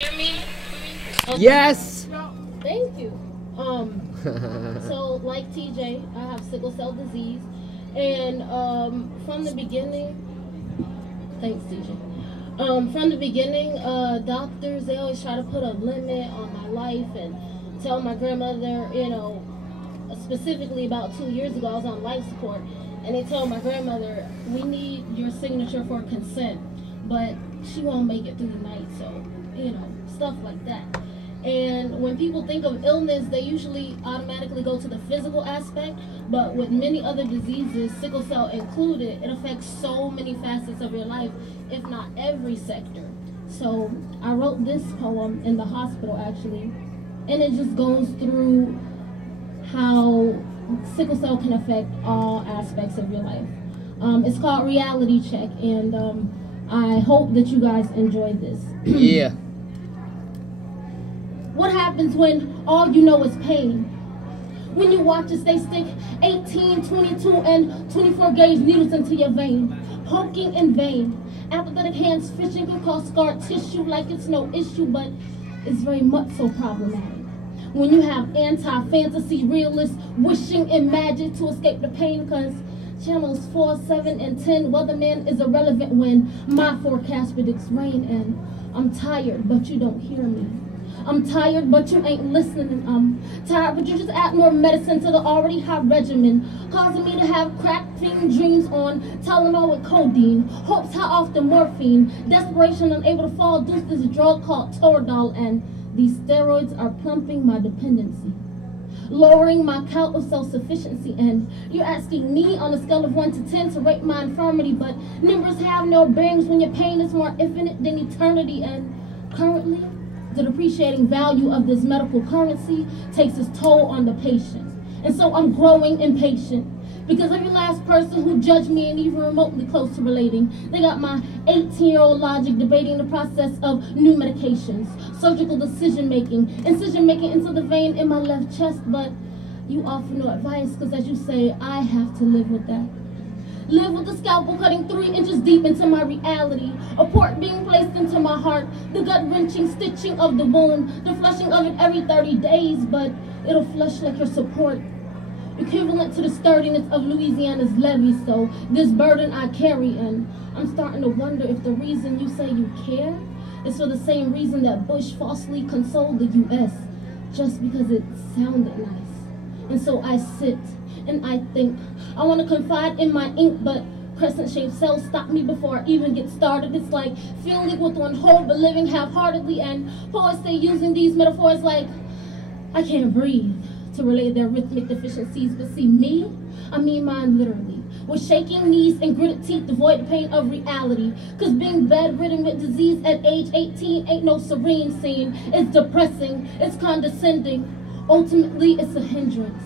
Hear me? Okay. Yes. Thank you. So like TJ, I have sickle cell disease, and from the beginning, thanks TJ. From the beginning, doctors, they always try to put a limit on my life and tell my grandmother, you know, specifically about 2 years ago, I was on life support, and they told my grandmother, we need your signature for consent, but she won't make it through the night, so, you know, stuff like that. And when people think of illness, they usually automatically go to the physical aspect, but with many other diseases, sickle cell included, it affects so many facets of your life, if not every sector. So I wrote this poem in the hospital, actually, and it just goes through how sickle cell can affect all aspects of your life. It's called Reality Check, and I hope that you guys enjoy this. Yeah. What happens when all you know is pain? When you watch as they stick 18, 22, and 24 gauge needles into your vein, poking in vain. Apathetic hands fishing can cause scar tissue like it's no issue, but it's very much so problematic. When you have anti-fantasy realists wishing in magic to escape the pain, because channels 4, 7, and 10, weatherman is irrelevant when my forecast predicts rain, and I'm tired, but you don't hear me. I'm tired, but you ain't listening. I'm tired, but you just add more medicine to the already high regimen, causing me to have crack fiend dreams on Tylenol with codeine, hopes high off the morphine, desperation unable to fall due to this drug called Toradol, and these steroids are plumping my dependency, lowering my count of self-sufficiency. And you're asking me on a scale of 1 to 10 to rate my infirmity, but numbers have no bearings when your pain is more infinite than eternity. And currently, the depreciating value of this medical currency takes its toll on the patient. And so I'm growing impatient, because every last person who judged me and even remotely close to relating, they got my 18-year-old logic debating the process of new medications, surgical decision-making, incision-making into the vein in my left chest, but you offer no advice, because as you say, I have to live with that. Live with the scalpel cutting 3 inches deep into my reality, a port being placed into my heart, the gut-wrenching stitching of the wound, the flushing of it every 30 days, but it'll flush like your support, equivalent to the sturdiness of Louisiana's levee. So this burden I carry, and I'm starting to wonder if the reason you say you care is for the same reason that Bush falsely consoled the U.S., just because it sounded nice. And so I sit and I think. I want to confide in my ink, but crescent-shaped cells stop me before I even get started. It's like feeling with one whole but living half-heartedly, and poets stay using these metaphors like I can't breathe to relay their rhythmic deficiencies. But see me, I mean mine literally, with shaking knees and gritted teeth to avoid the pain of reality. Cause being bedridden with disease at age 18 ain't no serene scene. It's depressing, it's condescending. Ultimately, it's a hindrance,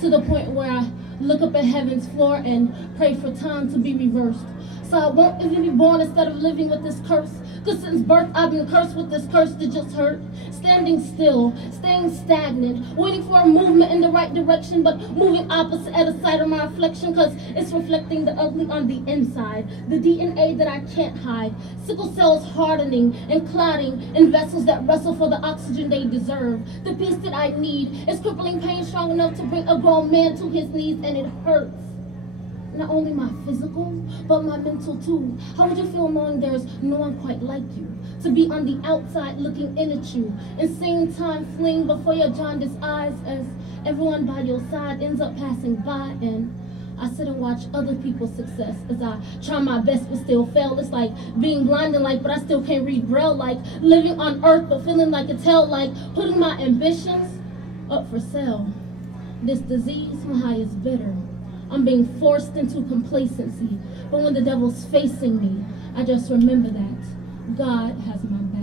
to the point where I look up at heaven's floor and pray for time to be reversed, so I won't even be born instead of living with this curse. Cause since birth I've been cursed with this curse that just hurt. Standing still, staying stagnant, waiting for a movement in the right direction, but moving opposite at the sight of my reflection, cause it's reflecting the ugly on the inside, the DNA that I can't hide. Sickle cells hardening and clotting in vessels that wrestle for the oxygen they deserve. The peace that I need is crippling pain strong enough to bring a grown man to his knees, and it hurts. Not only my physical, but my mental too. How would you feel knowing there's no one quite like you? To be on the outside looking in at you, and seeing time fling before your jaundiced eyes as everyone by your side ends up passing by, and I sit and watch other people's success as I try my best but still fail. It's like being blind in life, but I still can't read Braille. Like living on earth but feeling like it's hell. Like putting my ambitions up for sale. This disease, my high is bitter. I'm being forced into complacency, but when the devil's facing me, I just remember that God has my back.